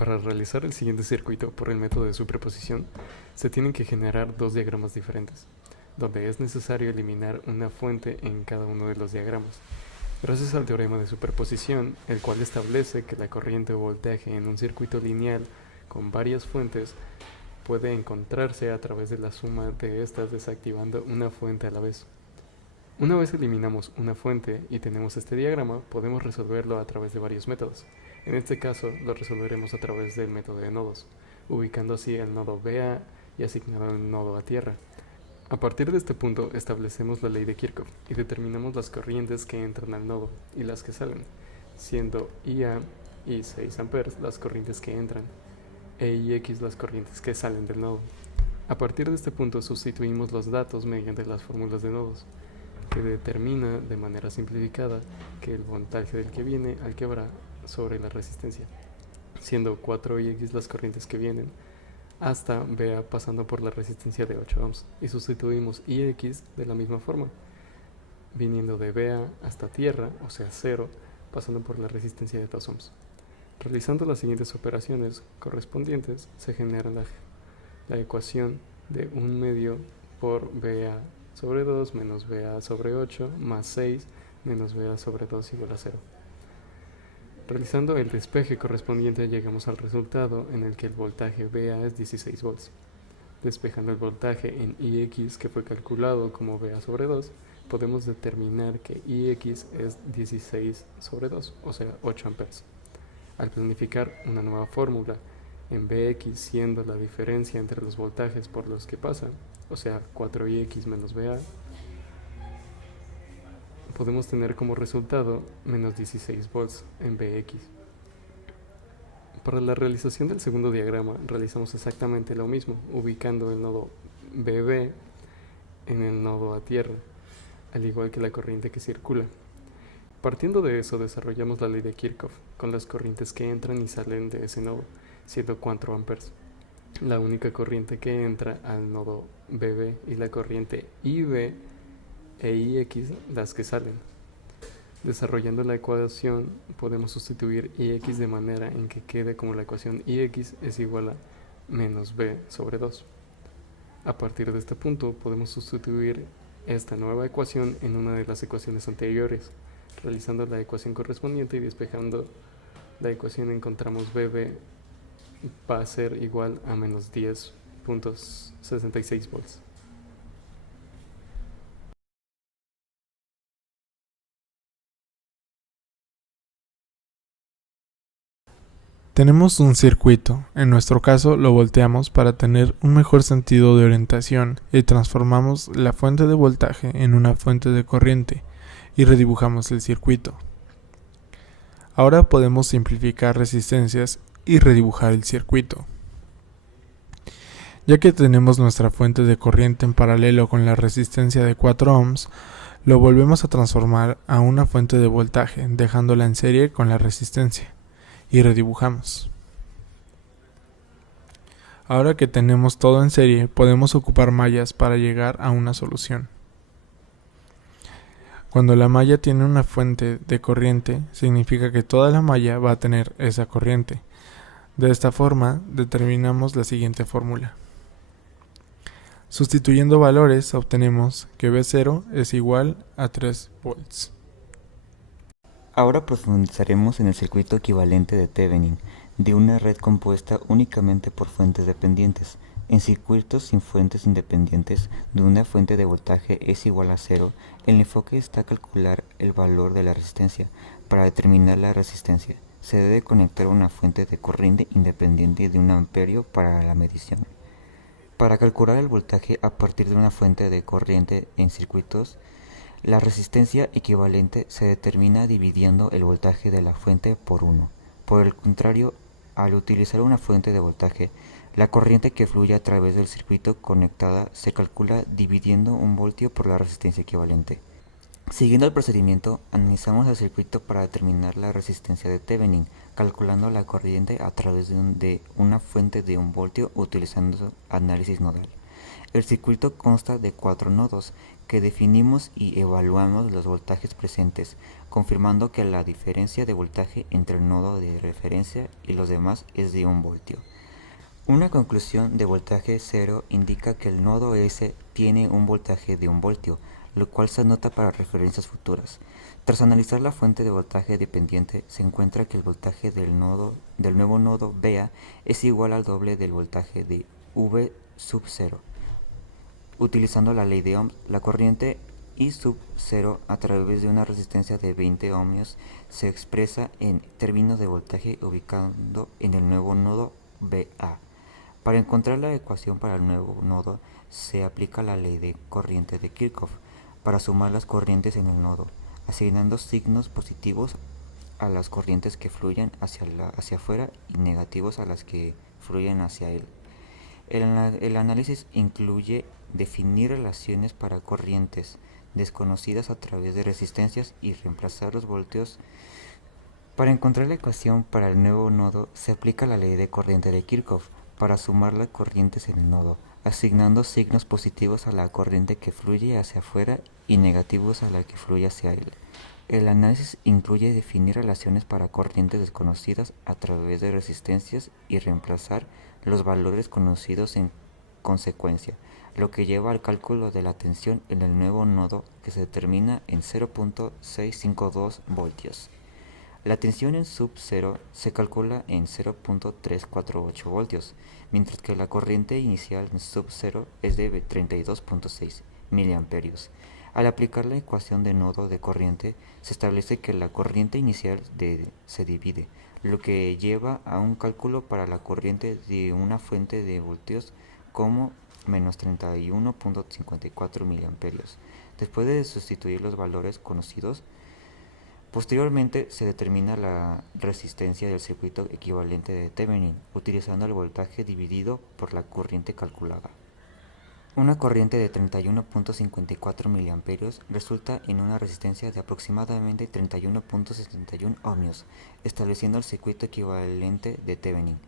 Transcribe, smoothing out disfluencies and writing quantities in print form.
Para realizar el siguiente circuito por el método de superposición, se tienen que generar dos diagramas diferentes, donde es necesario eliminar una fuente en cada uno de los diagramas. Gracias al teorema de superposición, el cual establece que la corriente o voltaje en un circuito lineal con varias fuentes puede encontrarse a través de la suma de estas desactivando una fuente a la vez. Una vez eliminamos una fuente y tenemos este diagrama, podemos resolverlo a través de varios métodos. En este caso, lo resolveremos a través del método de nodos, ubicando así el nodo BA y asignando el nodo a tierra. A partir de este punto, establecemos la ley de Kirchhoff y determinamos las corrientes que entran al nodo y las que salen, siendo IA y 6 amperes las corrientes que entran, e IX las corrientes que salen del nodo. A partir de este punto, sustituimos los datos mediante las fórmulas de nodos, que determina de manera simplificada que el voltaje del que viene al que va sobre la resistencia, siendo 4ix las corrientes que vienen, hasta BA pasando por la resistencia de 8 ohms, y sustituimos IX de la misma forma, viniendo de BA hasta tierra, o sea 0, pasando por la resistencia de 2 ohms. Realizando las siguientes operaciones correspondientes, se genera la ecuación de 1 medio por BA sobre 2 menos BA sobre 8 más 6 menos BA sobre 2 igual a 0. Realizando el despeje correspondiente llegamos al resultado en el que el voltaje BA es 16 volts. Despejando el voltaje en IX que fue calculado como BA sobre 2, podemos determinar que IX es 16 sobre 2, o sea 8 amperes. Al planificar una nueva fórmula en Bx siendo la diferencia entre los voltajes por los que pasa, o sea 4ix menos BA, podemos tener como resultado menos 16 volts en Bx. Para la realización del segundo diagrama realizamos exactamente lo mismo, ubicando el nodo BB en el nodo a tierra, al igual que la corriente que circula. Partiendo de eso desarrollamos la ley de Kirchhoff con las corrientes que entran y salen de ese nodo, siendo 4 amperes. La única corriente que entra al nodo BB y la corriente IB e IX las que salen. Desarrollando la ecuación podemos sustituir IX de manera en que quede como la ecuación IX es igual a menos B sobre 2. A partir de este punto podemos sustituir esta nueva ecuación en una de las ecuaciones anteriores. Realizando la ecuación correspondiente y despejando la ecuación encontramos BB va a ser igual a menos 10.66 volts. Tenemos un circuito, en nuestro caso lo volteamos para tener un mejor sentido de orientación y transformamos la fuente de voltaje en una fuente de corriente y redibujamos el circuito. Ahora podemos simplificar resistencias y redibujar el circuito. Ya que tenemos nuestra fuente de corriente en paralelo con la resistencia de 4 ohms, lo volvemos a transformar a una fuente de voltaje, dejándola en serie con la resistencia, y redibujamos. Ahora que tenemos todo en serie, podemos ocupar mallas para llegar a una solución. Cuando la malla tiene una fuente de corriente, significa que toda la malla va a tener esa corriente. De esta forma, determinamos la siguiente fórmula. Sustituyendo valores, obtenemos que V0 es igual a 3 volts. Ahora profundizaremos en el circuito equivalente de Thevenin, de una red compuesta únicamente por fuentes dependientes. En circuitos sin fuentes independientes, donde una fuente de voltaje es igual a 0, el enfoque está a calcular el valor de la resistencia. Para determinar la resistencia, se debe conectar una fuente de corriente independiente de 1 amperio para la medición. Para calcular el voltaje a partir de una fuente de corriente en circuitos, la resistencia equivalente se determina dividiendo el voltaje de la fuente por 1. Por el contrario, al utilizar una fuente de voltaje, la corriente que fluye a través del circuito conectada se calcula dividiendo 1 voltio por la resistencia equivalente. Siguiendo el procedimiento, analizamos el circuito para determinar la resistencia de Thevenin, calculando la corriente a través de una fuente de 1 voltio utilizando análisis nodal. El circuito consta de 4 nodos, que definimos y evaluamos los voltajes presentes, confirmando que la diferencia de voltaje entre el nodo de referencia y los demás es de 1 voltio. Una conclusión de voltaje cero indica que el nodo S tiene un voltaje de 1 voltio, lo cual se anota para referencias futuras. Tras analizar la fuente de voltaje dependiente, se encuentra que el voltaje del nuevo nodo BA es igual al doble del voltaje de V sub 0. Utilizando la ley de Ohm, la corriente I sub 0 a través de una resistencia de 20 ohmios se expresa en términos de voltaje ubicando en el nuevo nodo BA. Para encontrar la ecuación para el nuevo nodo, se aplica la ley de corriente de Kirchhoff para sumar las corrientes en el nodo, asignando signos positivos a las corrientes que fluyen hacia afuera y negativos a las que fluyen hacia él. El análisis incluye definir relaciones para corrientes desconocidas a través de resistencias y reemplazar los voltios. Para encontrar la ecuación para el nuevo nodo, se aplica la ley de corriente de Kirchhoff para sumar las corrientes en el nodo, asignando signos positivos a la corriente que fluye hacia afuera y negativos a la que fluye hacia él. El análisis incluye definir relaciones para corrientes desconocidas a través de resistencias y reemplazar los valores conocidos en consecuencia, lo que lleva al cálculo de la tensión en el nuevo nodo, que se determina en 0.652 voltios. La tensión en sub 0 se calcula en 0.348 voltios, mientras que la corriente inicial en sub 0 es de 32.6 miliamperios. Al aplicar la ecuación de nodo de corriente, se establece que la corriente inicial se divide, lo que lleva a un cálculo para la corriente de una fuente de voltios como menos 31.54 miliamperios. Después de sustituir los valores conocidos, posteriormente se determina la resistencia del circuito equivalente de Thevenin, utilizando el voltaje dividido por la corriente calculada. Una corriente de 31.54 miliamperios resulta en una resistencia de aproximadamente 31.71 ohmios, estableciendo el circuito equivalente de Thevenin.